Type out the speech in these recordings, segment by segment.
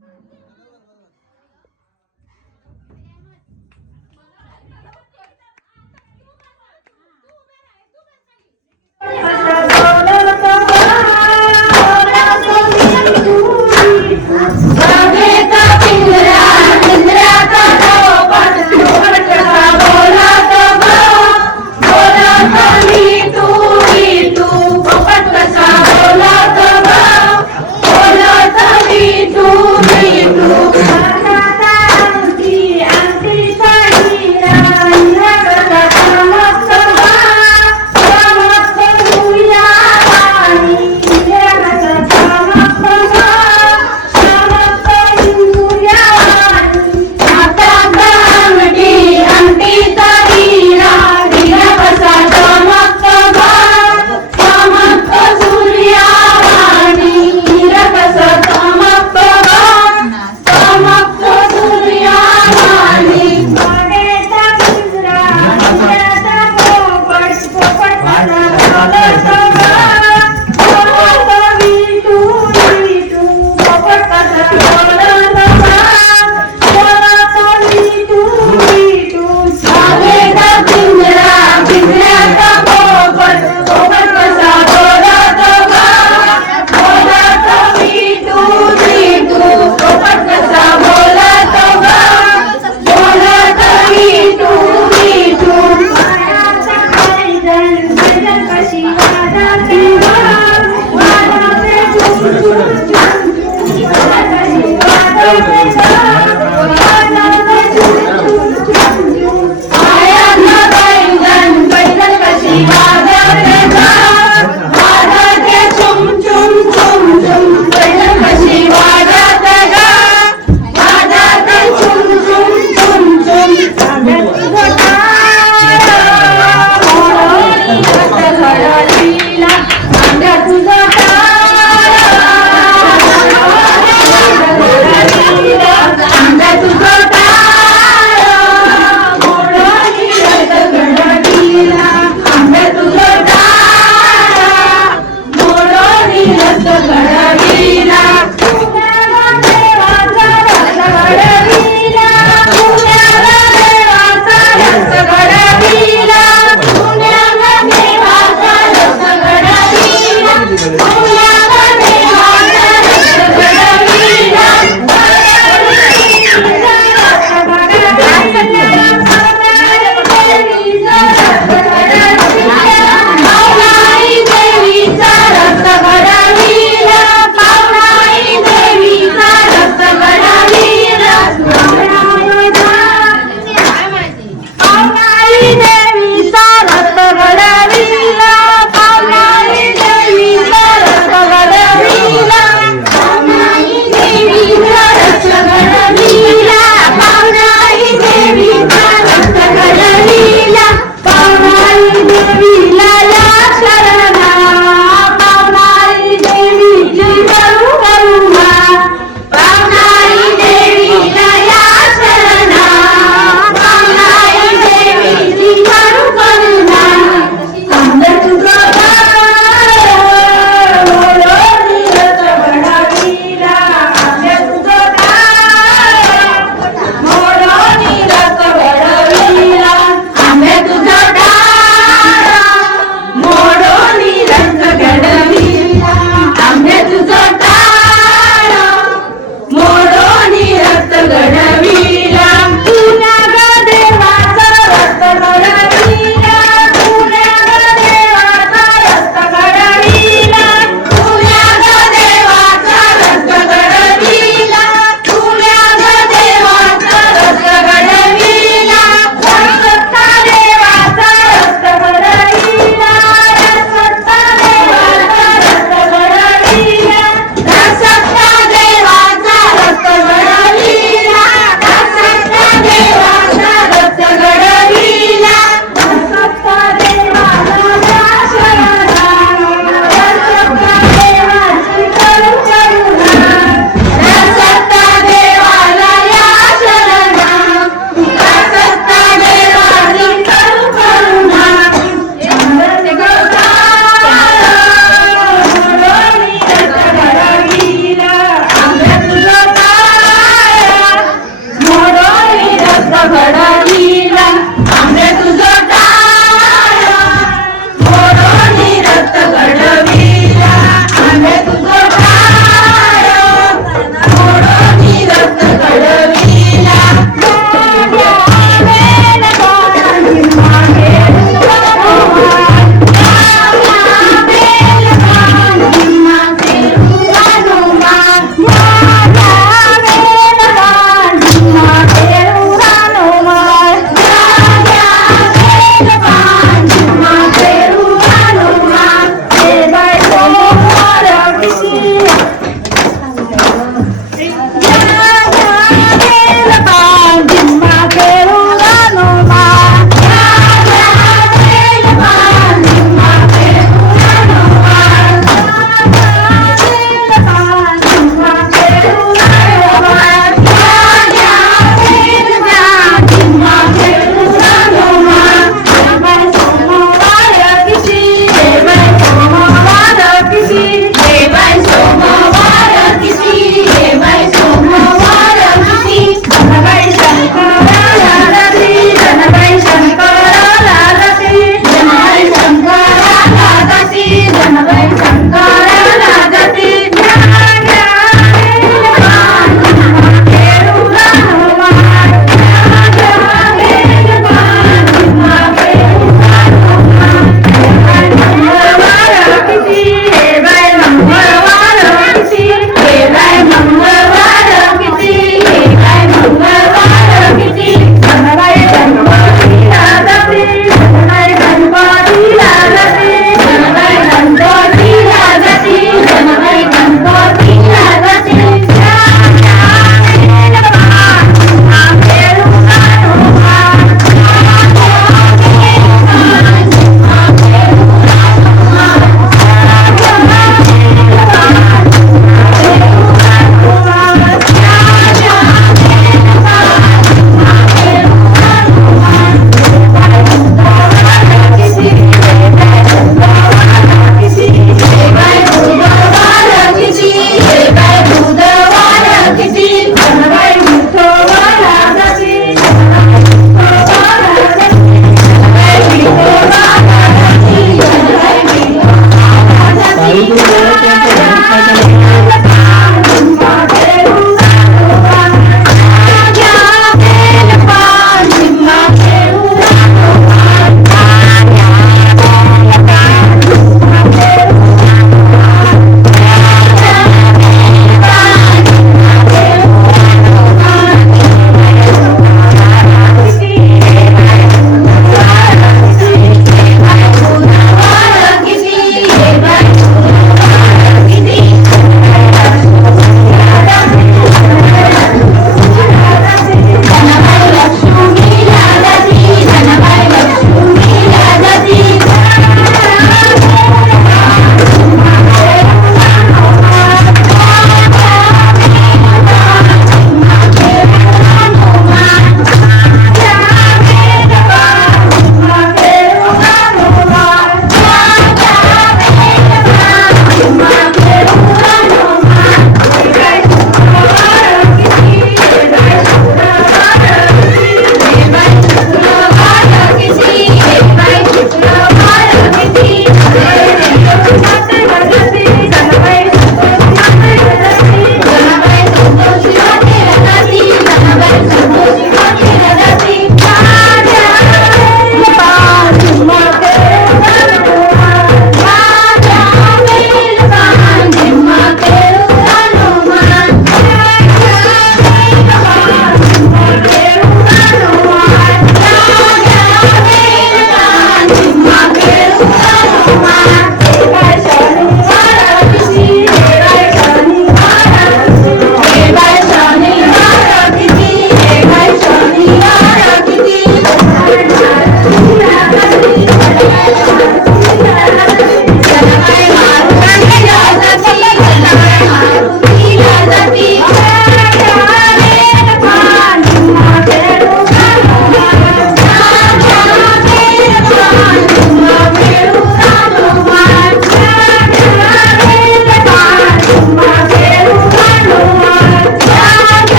Yeah.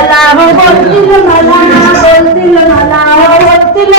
അല്ലാഹോ കൊടുത്തില്ല അല്ലാഹോ കൊടുത്തില്ല അല്ലാഹോ കൊടുത്തില്ല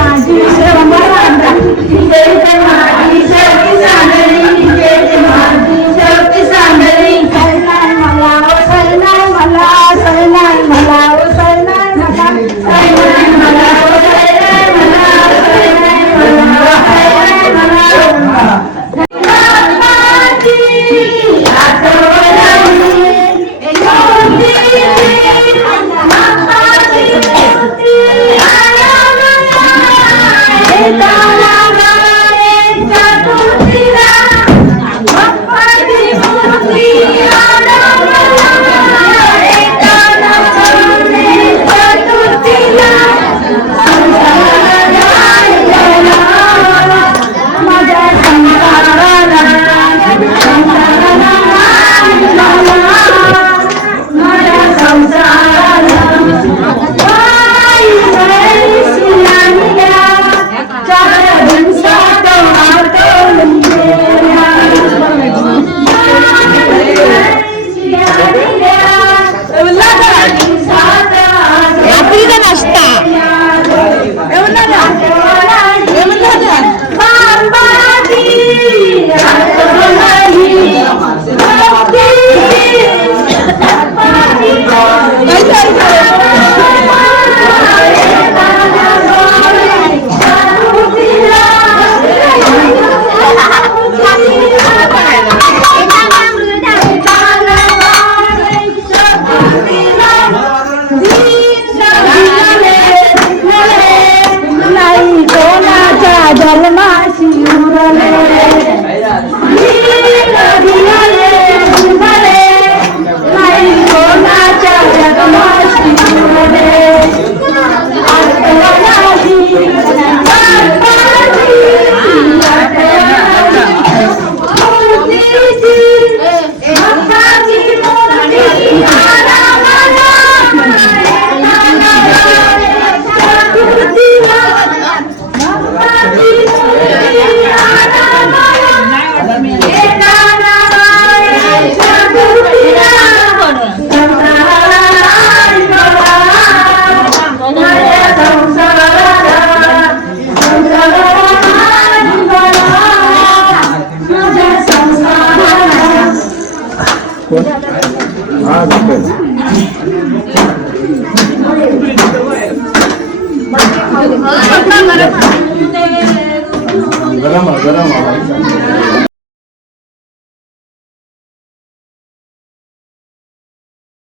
Brazil.